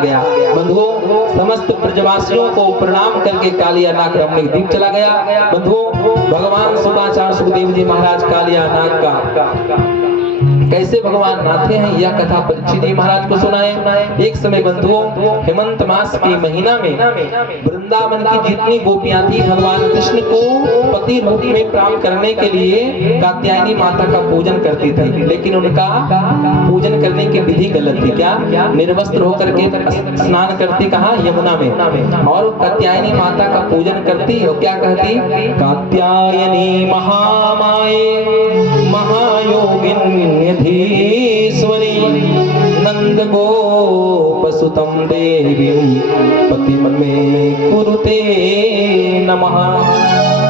गया। बंधुओं, समस्त ब्रजवासियों को प्रणाम करके कालिया नाग रमणीक द्वीप चला गया। बंधुओं, भगवान शुकाचार्य सुखदेव जी महाराज कालिया नाग का कैसे भगवान नाथे हैं यह कथा परीक्षित जी महाराज को सुनाए। एक समय बंधुओं, हेमंत मास के महीना में वृंदावन की जितनी गोपियां थी भगवान कृष्ण को पति रूप में प्राप्त करने के लिए कात्यायनी माता का पूजन करती थी, लेकिन उनका पूजन करने की विधि गलत थी। क्या? निर्वस्त्र होकर के स्नान करती कहाँ? यमुना में। और कात्यायनी माता का पूजन करती और क्या कहती? कात्यायनी महामाये महायोगिन्यधीश्वरी नंद गोपसुतं देवीं पतिं मे कुरुते नमः।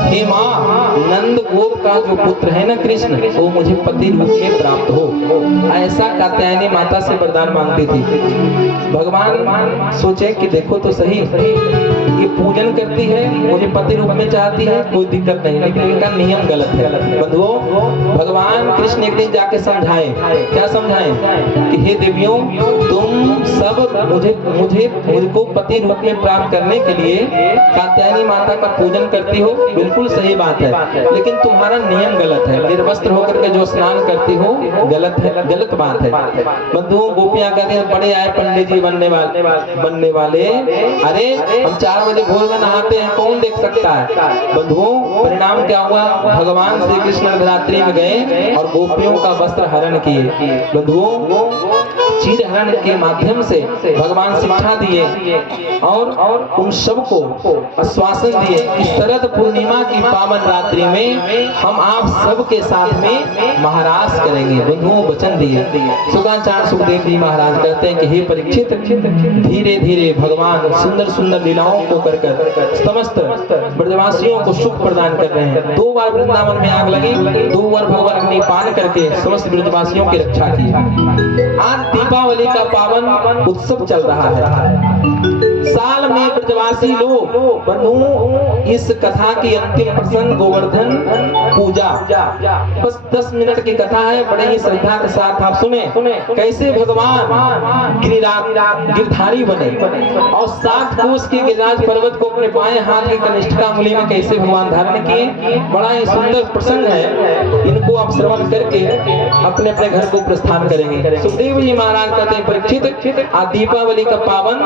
हे माँ, नंद गोप का जो पुत्र है ना कृष्ण, वो मुझे पति रूप में प्राप्त हो, ऐसा कात्यायनी माता से वरदान मांगती थी। भगवान सोचे कि देखो तो सही, ये पूजन करती है, मुझे पति रूप में चाहती है, कोई दिक्कत नहीं, लेकिन इनका नियम गलत है। बंधुओं, भगवान कृष्ण एक दिन जाके समझाए। क्या समझाए? कि हे देवियों, तुम सब मुझको पति रूप में प्राप्त करने के लिए कात्यायनी माता का पूजन करती हो, बिल्कुल सही बात है, लेकिन तुम्हारा नियम गलत है। निर्वस्त्र होकर के जो स्नान करती हो गलत है, गलत बात है। बंधुओं, गोपियां कहते हैं बड़े आए पंडित जी बनने वाले, अरे हम 4 बजे भोर में नहाते हैं, कौन देख सकता है? बंधुओं, परिणाम क्या हुआ? भगवान श्री कृष्ण अर्धरात्रि में गए और गोपियों का वस्त्र हरण किए। बंधुओं, चीर हरण के माध्यम से भगवान शिक्षा दिए और उन सबको आश्वासन दिए कि शरद पूर्णिमा की पावन रात्रि में हम आप सबके साथ में महाराज करेंगे। बंधुओं, वचन दिए। शुकाचार्य सुखदेव जी महाराज कहते हैं कि हे परीक्षित, धीरे धीरे भगवान सुंदर सुंदर लीलाओं को कर समस्त ब्रजवासियों को सुख प्रदान कर रहे हैं। 2 बार वृंदावन में आग लगी, 2 बार भगवान अग्नि पान करके समस्त ब्रजवासियों की रक्षा की। आज दीपावली का पावन उत्सव चल रहा है। साल में ब्रजवासी लोग, बंधुओं, इस कथा की अंतिम प्रसंग गोवर्धन पूजा, बस 10 मिनट की कथा है, बड़े ही श्रद्धा के साथ आप सुने कैसे भगवान गिरधारी बने और 7 कोस के गिरिराज पर्वत को अपने बाएं हाथ की कनिष्ठा अंगुली में कैसे भगवान धारण किए। बड़ा ही सुंदर प्रसंग है, इनको आप श्रवण करके अपने अपने घर को प्रस्थान करेंगे। सुखदेव जी महाराज कहते हैं परीक्षित, आज दीपावली का पावन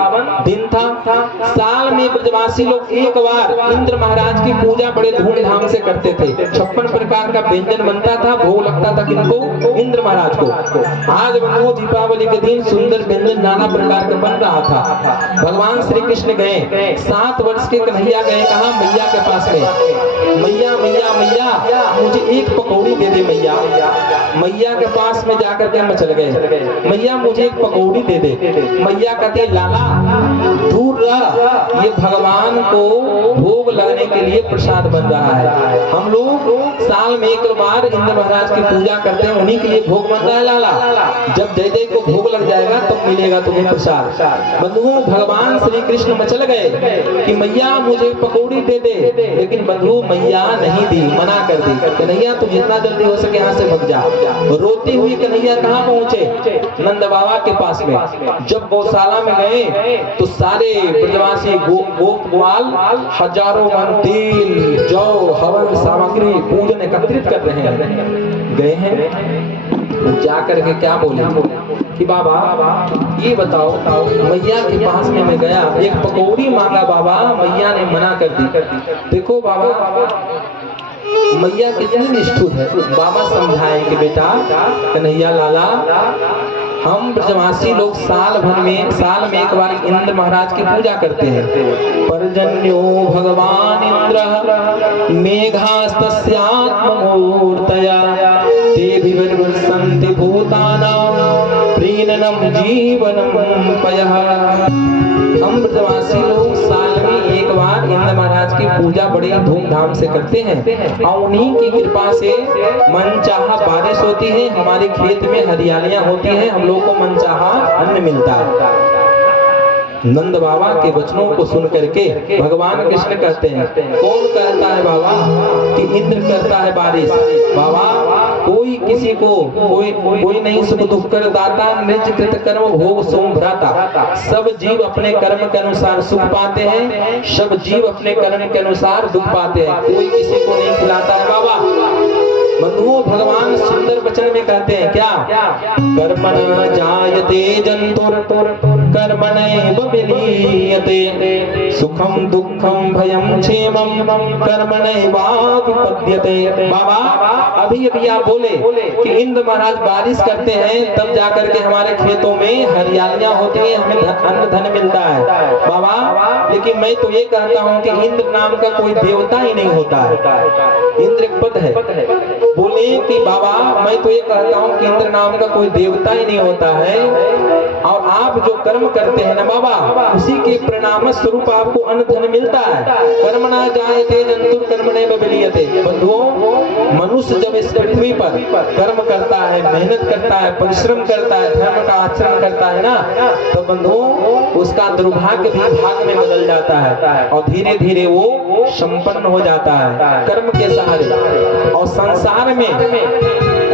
दिन था। साल में ब्रजवासी लोग एक बार इंद्र महाराज की पूजा बड़े धूमधाम से करते थे। 56 प्रकार का व्यंजन बनता था, भोग लगता था किनको? इंद्र महाराज को। आज वो दीपावली के दिन सुंदर व्यंजन नाना प्रकार का बन रहा था। भगवान श्री कृष्ण गए, 7 वर्ष के कन्हैया गए कहा? मैया के पास में। मैया मैया मैया, मुझे एक पकौड़ी दे दे मैया। मैया के पास में जाकर के हम चल गए, मैया मुझे एक पकौड़ी दे दे। मैया कहते लाला दूर रह, ये भगवान को भोग लगने के लिए प्रसाद बन रहा है। हम लोग साल में एक बार इंद्र महाराज की पूजा करते हैं, उन्हीं के लिए भोग बन रहा है लाला। जब जय जय को भोग लग जाएगा तब तो मिलेगा तुम्हें प्रसाद। बंधुओं, भगवान श्री कृष्ण मचल गए कि मैया मुझे पकौड़ी दे दे, लेकिन बंधु मैया नहीं दी, मना कर दी। कन्हैया तू जितना जल्दी हो सके यहाँ से भग जा। रोती हुई कन्हैया कहाँ पहुंचे? नंद बाबा के पास में। जब गौशाला में गए तो सारे ब्रजवासी गोप ग्वाल हजारों मन तेल, जौ, हवन सामग्री पूजन एकत्रित कर रहे हैं। गए हैं जाकर के क्या बोले कि बाबा ये बताओ, मैया के पास में मैं गया, एक पकौड़ी मांगा बाबा, मैया ने मना कर दी। देखो बाबा, मैया कितनी निष्ठुर है। बाबा समझाए कि बेटा कन्हैया लाला, हम ब्रजवासी लोग साल में एक बार इंद्र महाराज की पूजा करते हैं। पर्जन्यो भगवान इंद्र मेघास्तस्यात्ममूर्तया तेभिर्वसन्ति भूतानां प्रीणनं जीवनं पयः। हम ब्रजवासी लोग साल में एक बार इंद्र महाराज की पूजा बड़ी धूमधाम से करते हैं और उन्हीं की कृपा से मनचाहा बारिश होती है, हमारे खेत में हरियालियां होती हैं, हम लोग को मनचाहा अन्न मिलता है। नंद बाबा के वचनों को सुन करके भगवान कृष्ण कहते हैं, कौन कहता है बाबा कि इंद्र करता है बारिश? बाबा कोई किसी को कोई नहीं सुख दुख कर दाता, निज कृत कर्म भोग सोम भ्राता। सब जीव अपने कर्म के अनुसार सुख पाते हैं, सब जीव अपने कर्म के अनुसार दुख पाते हैं, कोई किसी को नहीं खिलाता है बाबा। बंधुओं, भगवान सुंदर वचन में कहते हैं क्या? कर्मण जायते जंतुर कर्मणैव विलीयते, सुखम दुखम भयम क्षेमम कर्मणैवाभिपद्यते। बाबा अभी अभी आप बोले कि इंद्र महाराज बारिश करते हैं तब जाकर के हमारे खेतों में हरियालियां होती है, हमें अन्न धन मिलता है बाबा। लेकिन मैं तो ये कहता हूँ कि इंद्र नाम का कोई देवता ही नहीं होता है, इंद्र एक पद है। बोले कि बाबा मैं तो ये कहता हूँ कि इंद्र नाम का कोई देवता ही नहीं होता है, और आप जो कर्म करते हैं ना बाबा, उसी के परिणाम स्वरूप आपको अन्न धन मिलता है। कर्मणा जायते जंतुर कर्मणैव विलीयते। बंधुओं, मनुष्य जब इस पृथ्वी पर कर्म करता है, मेहनत करता है, परिश्रम करता है, धर्म का आचरण करता है ना, तो बंधुओं उसका दुर्भाग्य भी भाग में बदल जाता है और धीरे धीरे वो संपन्न हो जाता है कर्म के सहारे। और संसार में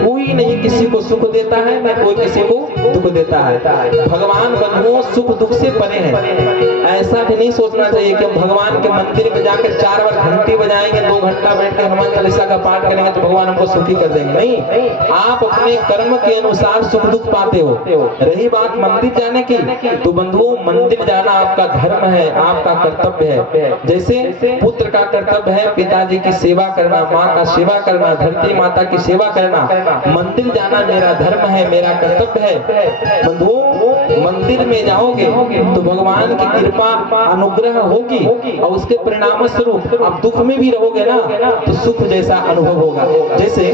कोई नहीं किसी को सुख देता है, न कोई किसी को दुख देता है। भगवान बंधुओं सुख दुख से परे हैं। ऐसा भी नहीं सोचना चाहिए कि हम भगवान के मंदिर में जाकर 4 बार घंटी बजाएंगे, 2 घंटा बैठकर हनुमान चालीसा का पाठ करेंगे तो भगवान हमको सुखी कर देंगे। नहीं, आप अपने कर्म के अनुसार सुख दुख पाते हो। रही बात मंदिर जाने की, तो बंधुओं मंदिर जाना आपका धर्म है, आपका कर्तव्य है। जैसे पुत्र का कर्तव्य है पिताजी की सेवा करना, माँ का सेवा करना, धरती माता की सेवा करना, मंदिर जाना मेरा धर्म है, मेरा कर्तव्य है। बंधुओं मंदिर में जाओगे तो भगवान की कृपा अनुग्रह होगी और उसके परिणाम स्वरूप आप दुख में भी रहोगे ना तो सुख जैसा अनुभव होगा। जैसे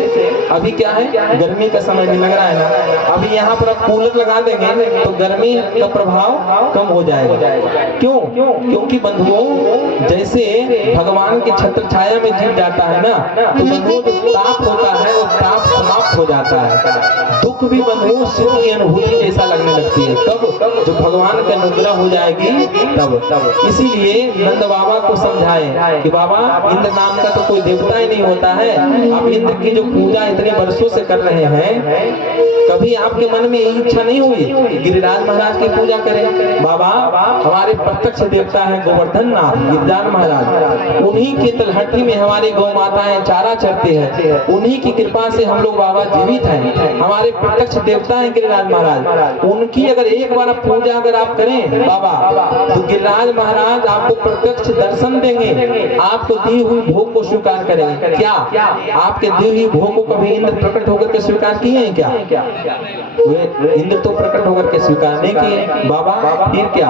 अभी क्या है, गर्मी का समय भी लग रहा है ना, अभी यहाँ पर आप कूलर लगा देंगे तो गर्मी का प्रभाव कम हो जाएगा। क्यों? क्योंकि बंधुओं जैसे भगवान की छत्र छाया में जीव जाता है ना, तो बंधुओं जो ताप होता है वो ताप समाप्त हो जाता है। दुख भी बंधुओं सुख की अनुभूति जैसा लगने लगती है। तब जो भगवान का अनुग्रह हो जाएगी तब। इसीलिए नंद बाबा को समझाए कि बाबा इंद्र नाम का तो कोई देवता ही नहीं होता है, आप इंद्र की जो पूजा इतने वर्षों से कर रहे हैं, कभी आपके मन में यही इच्छा नहीं हुई कि गिरिराज महाराज की पूजा करें? बाबा हमारे प्रत्यक्ष देवता है गोवर्धन नाथ गिरिराज महाराज, उन्हीं की तलहटी में हमारी गौ माताएं चारा चरती है, उन्हीं की कृपा से हम लोग बाबा जीवित हैं। हमारे प्रत्यक्ष देवता है गिरिराज महाराज, उनकी अगर एक बार पूजा अगर आप करें बाबा तो गिरिराज महाराज आपको प्रत्यक्ष दर्शन देंगे, आपको दी हुई भोग को स्वीकार करेंगे। क्या आपके दी हुई भोग को कभी इंद्र प्रकट होकर के स्वीकार किए हैं क्या? वे इंद्र तो प्रकट होकर के स्वीकार नहीं किए बाबा। फिर क्या?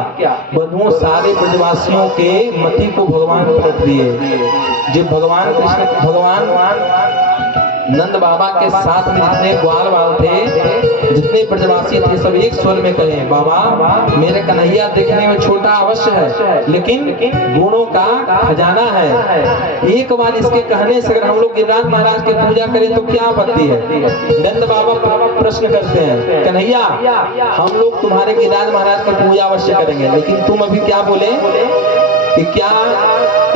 बंधुओं सारे ब्रजवासियों के मति को भगवान पलट दिए। जब भगवान कृष्ण भगवान नंद बाबा के साथ में जितने ग्वाल बाल थे, जितने ब्रजवासी थे, सब एक स्वर में कहे बाबा मेरे कन्हैया देखने में छोटा अवश्य है लेकिन गुणों का खजाना है। एक बार इसके कहने से अगर हम लोग गिरिराज महाराज की पूजा करें तो क्या आपत्ति है? नंद बाबा प्रश्न करते हैं कन्हैया हम लोग तुम्हारे गिरिराज महाराज की पूजा अवश्य करेंगे, लेकिन तुम अभी क्या बोले कि क्या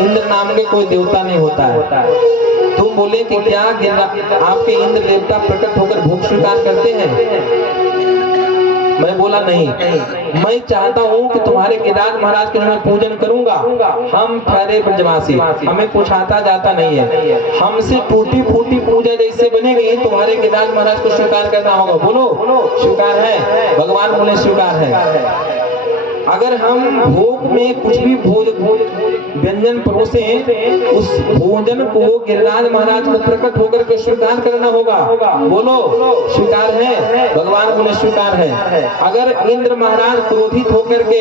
इंद्र नाम के कोई देवता नहीं होता है? तुम बोले कि क्या आपके इंद्र देवता प्रकट होकर भोग स्वीकार करते हैं? मैं बोला नहीं, मैं चाहता हूँ कि तुम्हारे गिरिराज महाराज के मैं पूजन करूंगा। हम ठहरे ब्रजवासी, हमें पूछाता जाता नहीं है, हमसे टूटी फूटी पूजा जैसे बनेगी तुम्हारे गिरिराज महाराज को स्वीकार करना होगा। बोलो स्वीकार है? भगवान बोले स्वीकार है। अगर हम भोग में कुछ भी व्यंजन परोसे, उस भोजन को गिरिराज महाराज को प्रकट होकर के स्वीकार करना होगा। बोलो स्वीकार है? भगवान बोले स्वीकार है। अगर इंद्र महाराज क्रोधित होकर के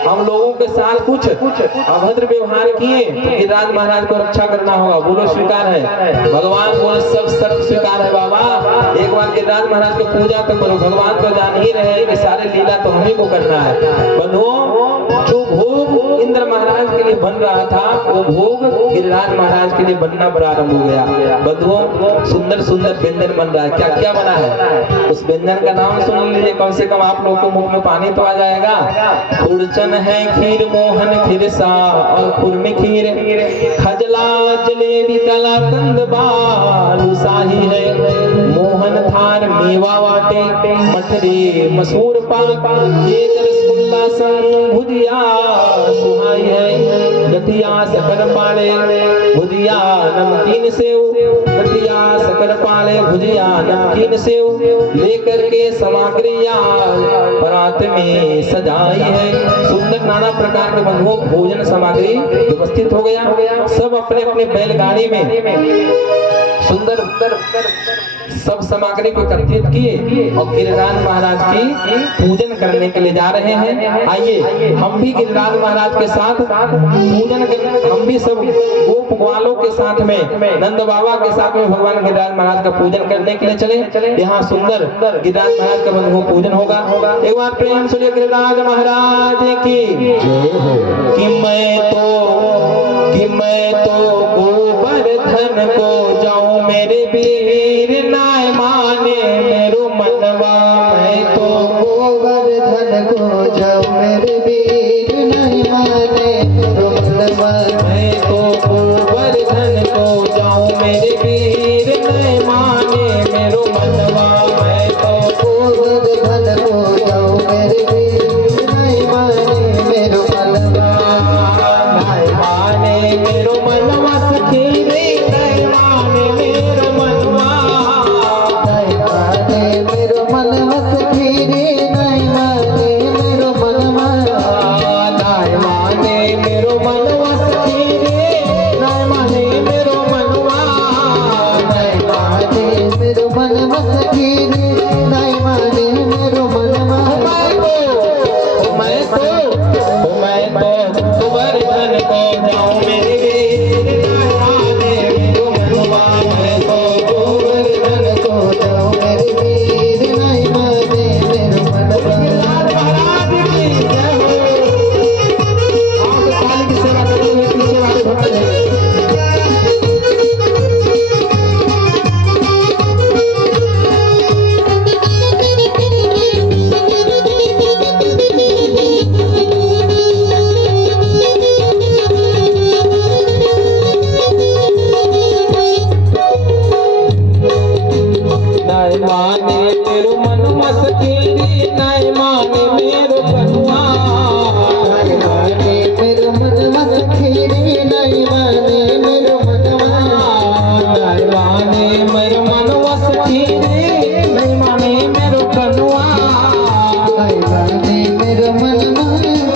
हम लोगों के साथ कुछ अभद्र व्यवहार किए तो गिरिराज महाराज को रक्षा करना होगा। बोलो स्वीकार है? भगवान बोले सब सर्व स्वीकार है बाबा। एक बार गिरिराज महाराज को पूजा तो करो, भगवान तो जान ही रहे कि सारे लीला तो हमें को करना है। जो भोग इंद्र महाराज के लिए बन रहा था वो भोग गिरिराज महाराज के लिए बनना प्रारंभ हो गया। बंधुओं सुंदर सुंदर व्यंजन बन रहा है। क्या क्या बना है? उस व्यंजन का नाम सुन लीजिए, कम से कम आप लोगों को मुंह में पानी तो आ जाएगा। खुरचन है खीर मोहन खिरसा और खुरमी खीर, खजला जलेबी कलाकंद बालूशाही है, मोहन थार मेवा वाटे, मठरी मसूर पाक, एक रसगुल्ला संग भुजिया सुहाई है, गठिया शक्कर पाले भुजिया नमकीन सेव, गठिया शक्कर पाले भुजिया नमकीन सेव, लेकर के सामग्रियां परात में सजाई है। सुंदर नाना प्रकार के बंधुओं भोजन सामग्री व्यवस्थित हो गया। सब अपने अपने बैलगाड़ी में सुंदर सब सामग्री को एकत्रित किए और गिरिराज महाराज की पूजन करने के लिए जा रहे हैं। आइए हम भी गिरिराज महाराज के साथ पूजन कर, हम भी सब गोप ग्वालों के साथ में नंद बाबा के साथ में भगवान गिरिराज महाराज का पूजन करने के लिए चले। यहाँ सुंदर गिरिराज महाराज का बंधुओं पूजन होगा। एक बार प्रेम सुनिए गिरिराज महाराज की कि मैं तो गोवर्धन को जाऊं मेरे वीर नाय माने मेरो मनवा, मैं तो गोवर्धन को जाऊं मेरे वीर नहीं माने मेरो मनवा, मैं तो गोवर्धन को जाऊं मेरे वीर नहीं माने मेरो मनवा, मैं तो गोवर्धन को जाऊं मेरे वीर नहीं माने मेरो मनवा, नहीं माने मेरो मनवा सखी रे, नहीं माने मेरो मनवा, नहीं माने मेरो मनवा सखी रे, नहीं माने मेरो मनवा, नहीं माने मेरो मनवा सखी रे, नहीं माने मेरो मनवा, नहीं माने मेरो मनवा सखी रे, नहीं माने मेरो मनवा, मैं तो गोवर्धन को जाऊं मेरे वीर नहीं माने मेरो मनवा, मैं तो गोवर्धन को जाऊं मेरे वीर नहीं माने मेरो मनवा। गिरिराज महाराज की जय हो। आप काली की सेवा करते हुए पीछे वाले भक्त हैं। नहीं माने मेरो मनवा सखी रे, नहीं माने मेरो कनुआ, नहीं माने मेरो मनवा सखी रे, नहीं माने मेरो मनवा, नहीं माने मेरो मनवा सखी रे, नहीं माने मेरो कनुआ, नहीं माने मेरो मनवा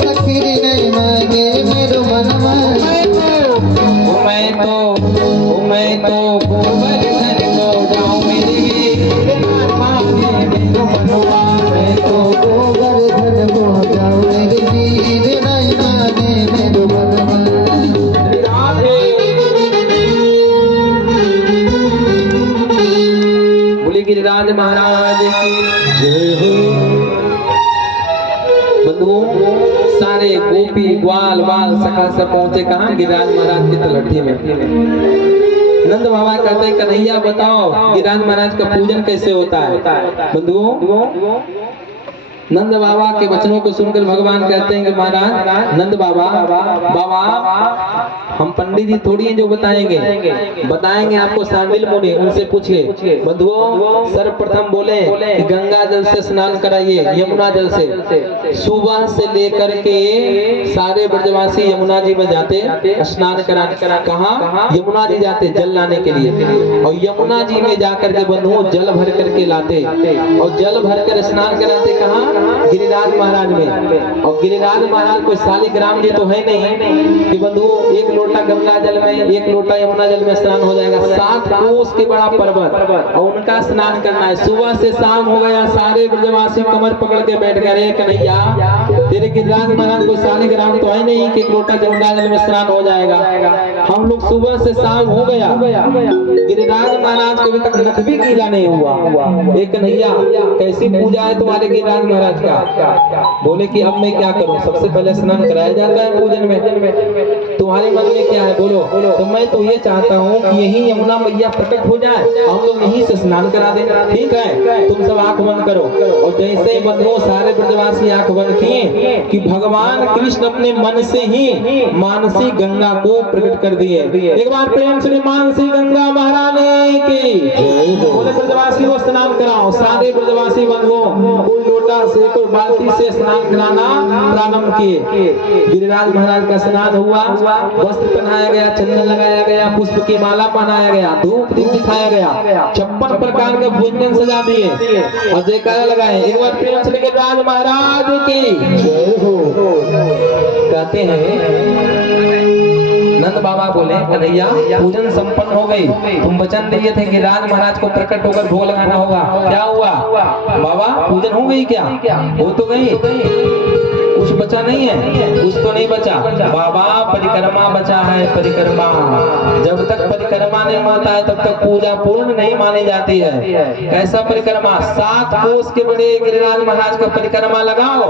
सखी रे, नहीं माने मेरो मनवा। मैं तो गोवर्धन को जाऊं मेरे वीर नहीं माने मेरो मनवा, मैं तो गोवर्धन को जाऊं मेरे वीर नहीं माने मेरो मनवा। बोले गिरिराज महाराज की जय हो। बंधुओं सारे गोपी ग्वाल बाल सखा सब पहुंचे कहाँ? गिरिराज महाराज की तलहटी में। नंद बाबा कहते हैं कन्हैया बताओ गिरिराज महाराज का पूजन कैसे होता है? बंधुओं नंद बाबा के वचनों को सुनकर भगवान कहते हैं कि महाराज नंद बाबा हम पंडित जी थोड़ी हैं जो बताएंगे आपको शामिल मुनि, उनसे पूछिए। बंधुओं सर्वप्रथम बोले कि गंगा जल से स्नान कराइए, यमुना जल से। सुबह से लेकर के सारे ब्रजवासी यमुना जी में जाते स्नान कराने। कहाँ? यमुना जी जाते जल लाने के लिए, और यमुना जी में जाकर के बंधुओं जल भर करके लाते, और जल भर कर स्नान कराते। कहाँ? गिरिराज महाराज में। और गिरिराज महाराज कोई शालिग्राम जी तो है नहीं कि बंधुओं एक लोटा गंगा जल में एक लोटा यमुना जल में स्नान हो जाएगा। 7 कोस के बड़ा पर्वत और उनका स्नान करना है। सुबह से शाम हो गया, सारे ब्रजवासी कमर पकड़ के बैठ गए, कन्हैया तेरे गिरिराज महाराज कोई शालिग्राम तो है नहीं कि एक लोटा गंगा जल में स्नान हो जाएगा। हम लोग सुबह से शाम हो गया, गिरिराज महाराज को अभी तक नख भी गीला नहीं हुआ। एक कन्हैया कैसी पूजा है तुम्हारे गिरिराज महाराज का? बोले कि अब मैं क्या करूं, सबसे पहले स्नान कराया जाता है पूजन में। तुम्हारे मन में क्या है बोलो। तो मैं तो ये चाहता हूँ कि यही यमुना मैया प्रकट हो जाए, हम लोग यहीं से स्नान करा दें। ठीक है, तुम सब आंख बंद करो। और जैसे ही बंधुओं सारे ब्रजवासी आंख बंद किए कि भगवान कृष्ण अपने मन से ही मानसी गंगा को प्रकट कर दिए। एक बार प्रेम से मानसी गंगा महारानी की बोले। ब्रजवासी को स्नान कराओ, सारे ब्रजवासी बंधुओं कोई लोटा से कोई बाल्टी से स्नान कराना प्रारंभ किए। गिरिराज महाराज का स्नान हुआ, वस्त्र पहनाया गया, चंदन लगाया गया, पुष्प की माला पहनाया गया, धूप दीप दिखाया गया, 56 प्रकार के व्यंजन सजा दिए और जयकारा लगाए। एक बार प्रेम से गिरिराज महाराज की जय हो। कहते हैं नंद बाबा बोले कन्हैया पूजन संपन्न हो गई, तुम वचन दिए थे कि राज महाराज को प्रकट होकर भोग लगाना होगा, क्या हुआ बाबा? पूजन हो गई क्या? हो तो गई, कुछ बचा नहीं है? कुछ तो नहीं बचा बाबा, परिक्रमा बचा है। परिक्रमा जब तक परिक्रमा नहीं होता है तब तक पूजा पूर्ण नहीं मानी जाती है। कैसा परिक्रमा? 7 कोस के बड़े गिरिराज महाराज का परिक्रमा लगाओ,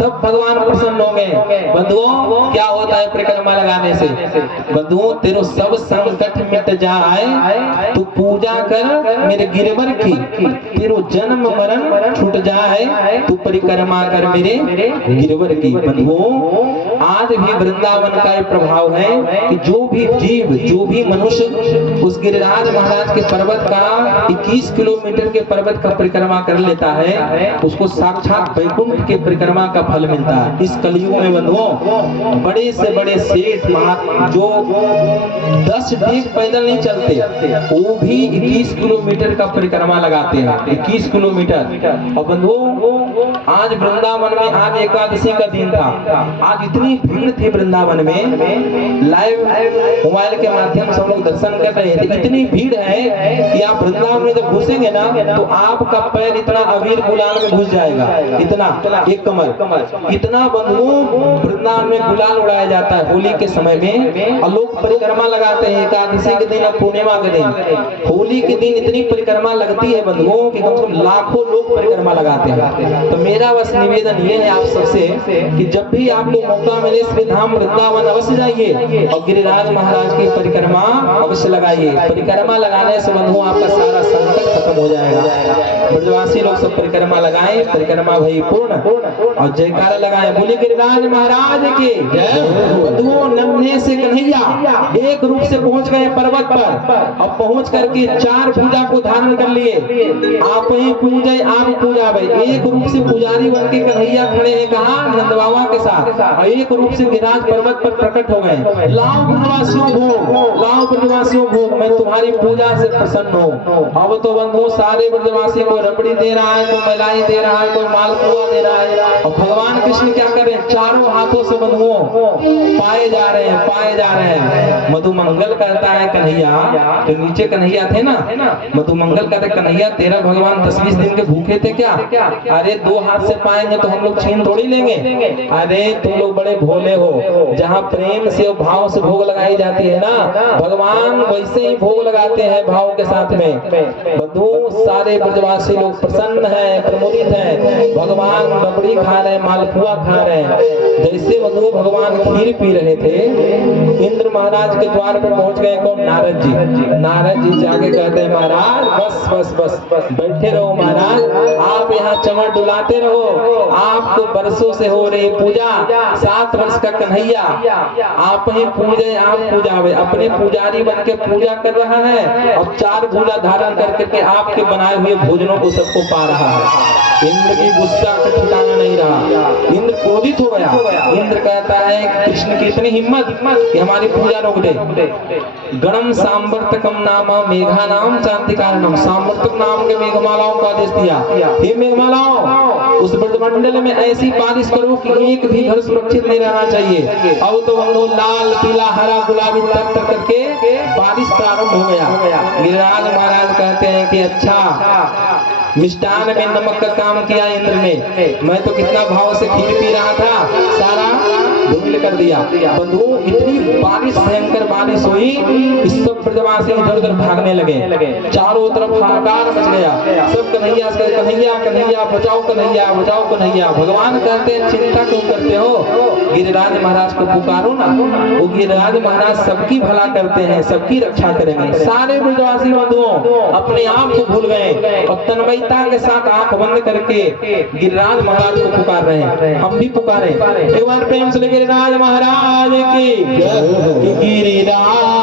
तब भगवान प्रसन्न होंगे। बंधुओं क्या होता है परिक्रमा लगाने से? बंधुओं तेरो सब संकट मिट जाए, तू पूजा कर मेरे गिरवर की, तेरो जन्म मरण छूट जाए, तू परिक्रमा कर मेरे गिरवर की। बंधुओं आज भी वृंदावन का एक प्रभाव है कि जो भी जीव, जो भी मनुष्य उस गिरिराज महाराज के पर्वत का 21 किलोमीटर के पर्वत का परिक्रमा कर लेता है, उसको साक्षात वैकुंठ के परिक्रमा का फल मिलता है। इस कलयुग में बंधुओं बड़े से बड़े सेठ महात्मा जो 10 डेग पैदल नहीं चलते, वो भी 21 किलोमीटर का परिक्रमा लगाते हैं। 21 किलोमीटर। और बंधुओं आज वृंदावन में आज एकादशी का दिन था, आज इतनी भीड़ थी वृंदावन में, लाइव मोबाइल के माध्यम से हम लोग दर्शन कर रहे थे। इतनी भीड़ है कि आप वृंदावन में जब घुसेंगे ना तो आपका पैर इतना अबीर गुलाल में घुस जाएगा, इतना एक कमर इतना। बंधुओं वृंदावन में गुलाल उड़ाया जाता है होली के समय में, और लोग परिक्रमा लगाते हैं एकादशी के दिन और पूर्णिमा के दिन। होली के दिन इतनी परिक्रमा लगती है बंधुओं कि कम से कम लाखों लोग परिक्रमा लगाते हैं। तो मेरा बस निवेदन ये है आप सबसे कि जब भी आपको मौका मिले श्री धाम वृंदावन अवश्य जाइए और गिरिराज महाराज की परिक्रमा अवश्य लगाइए। परिक्रमा लगाने से बंधुओं आपका सारा संकट खत्म हो जाएगा। ब्रजवासी लोग सब परिक्रमा लगाएं, परिक्रमा भई पूर्ण और जयकारा लगाएं। बोले गिरिराज महाराज के जय। बंधुओं नन्हे से कन्हैया एक रूप से पहुंच गए पर्वत पर और पहुंच करके 4 भुजा को धारण कर लिए। आप ही पूजे आप पूजा भाई, एक रूप से पुजारी बन के कन्हैया खड़े हैं कहा नंद बाबा के साथ, और एक रूप से गिरिराज पर्वत पर प्रकट हो गए। लाओ ब्रजवासियों भोग, लाओ ब्रजवासियों भोग, मैं तुम्हारी पूजा से प्रसन्न हूँ। अब तो बंधु सारे ब्रजवासी को रबड़ी दे रहा है, कोई मलाई दे रहा है, कोई मालपुआ दे रहा है। और भगवान कृष्ण क्या कर रहे हैं? चारों हाथों से बंधुओं पाए जा रहे हैं, पाए जा रहे हैं। मधुमंगल कहता है कन्हैया, जो नीचे कन्हैया थे ना, मधुमंगल कहते कन्हैया तेरा भगवान 10-20 दिन के भूखे थे क्या? अरे 2 हाथ से पाएंगे तो हम लोग छीन थोड़ी लेंगे। अरे तुम लोग बड़े भोले हो, जहाँ प्रेम से और भाव से भोग लगाई जाती है ना, भगवान वैसे ही भोग लगाते हैं भाव के साथ में। बंधु सारे ब्रजवासी लोग प्रसन्न हैं, प्रमुदित हैं। भगवान रबड़ी खा रहे हैं, मालपुआ खा रहे हैं। जैसे बंधु भगवान खीर पी रहे थे, इंद्र महाराज के द्वार पर पहुंच गए कौन? नारद जी। नारद जी जाके कहते हैं महाराज बस बस बस बस बैठे रहो महाराज, आप यहाँ चमड़ डुलाते रहो, आपको बरसों से हो रही पूजा, 7 वर्ष का कन्हैया आप ही पूजे, आप पूजावे, अपने पुजारी बन के पूजा कर रहा है और 4 भुजा धारण करके आपके बनाए हुए भोजनों को सबको पा रहा है। इंद्र की गुस्सा का ठिकाना नहीं रहा, इंद्र क्रोधित हो गया। इंद्र कहता है कृष्ण की इतनी हिम्मत कि हमारी पूजा रोक दे। गणम सांवर्तकम नाम मेघा नाम शांति कारणम, सांवर्तक नाम के मेघमालाओं का आदेश दिया, हे मेघमालाओं उस ब्रजमंडल में ऐसी बारिश करो कि एक भी घर सुरक्षित नहीं रहना चाहिए। अब तो बंधु लाल पीला हरा गुलाबी तर तर करके बारिश प्रारंभ हो गया। गिरिराज महाराज कहते हैं कि अच्छा मिष्टान में नमक का काम किया इंद्र ने, मैं तो कितना भाव से खीर पी रहा था, सारा धूमिल कर दिया। बंधु इतनी बारिश, भयंकर बारिश हुई, इस सब ब्रजवासी इधर उधर भागने लगे, चारों तरफ हाहाकार मच गया। सब कन्हैया से कन्हैया कन्हैया बचाओ, कन्हैया बचाओ कन्हैया। भगवान कहते हैं चिंता क्यों करते हो, गिरिराज महाराज को पुकारो ना, वो गिरिराज महाराज सबकी भला करते हैं, सबकी रक्षा करेंगे। सारे ब्रजवासी बंधुओं अपने आप को भूल गए और तन्मयता के साथ आंख बंद करके गिरिराज महाराज को पुकार रहे हैं। हम भी पुकारें एक बार प्रेम से गिरिराज महाराज की, गिरिराज